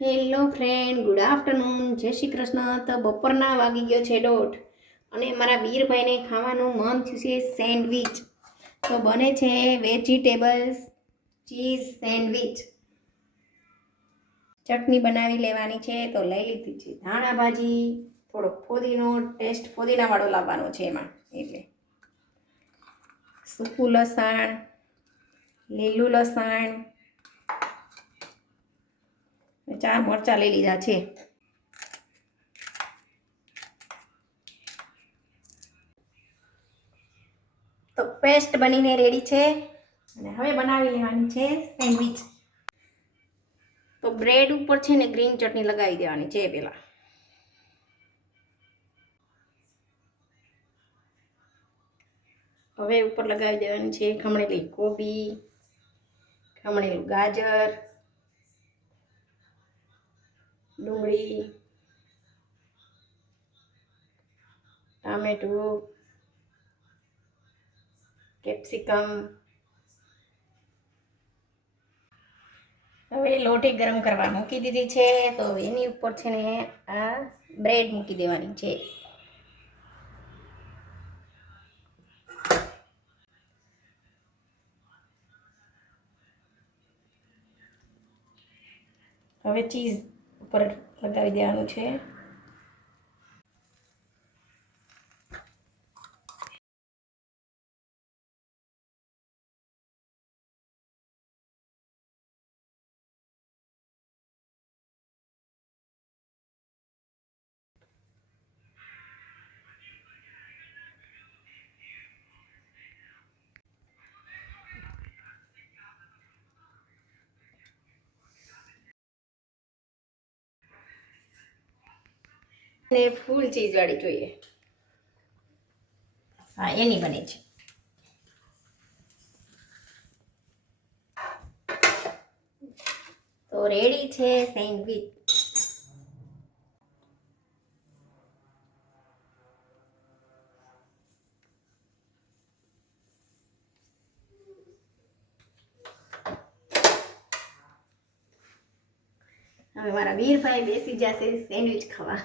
Hello friend, good afternoon, જય શ્રી કૃષ્ણ. તો બપોરના વાગી ગયો છે 1:30 અને મારા વીરભાઈને ખાવાનું મન થયું છે સેન્ડવિચ. તો બને છે વેજીટેબલ્સ ચીઝ સેન્ડવિચ. ચટણી બનાવી લેવાની છે. તો લઈ લીધી છે ધાણા ભાજી, થોડોક ફોદીનો, ટેસ્ટ ફોદીનાવાળો લાવવાનો છે એમાં, એટલે સૂકું લસણ, લીલું લસણ, 4 મરચાં લઈ લીધા છે. તો પેસ્ટ બનીને રેડી છે અને હવે બનાવી લેવાની છે સેન્ડવિચ. તો બ્રેડ ઉપર છે ને ગ્રીન ચટણી લગાવી દેવાની છે પહેલાં. હવે ઉપર લગાવી દેવાની છે ખમણેલી કોબી, ખમણેલું ગાજર, ડુંગળી, ટામેટું, કેપ્સિકમ. હવે લોટી ગરમ કરવા મૂકી દીધી છે. તો એની ઉપર છે ને આ બ્રેડ મૂકી દેવાની છે. હવે ચીઝ ઉપર લગાવી દેવાનું છે. ને ફૂલ ચીઝવાળી જોઈએ. હા, એની બને છે. તો રેડી છે સેન્ડવિચ. હવે મારા વીરભાઈ બેસી જશે સેન્ડવિચ ખાવા.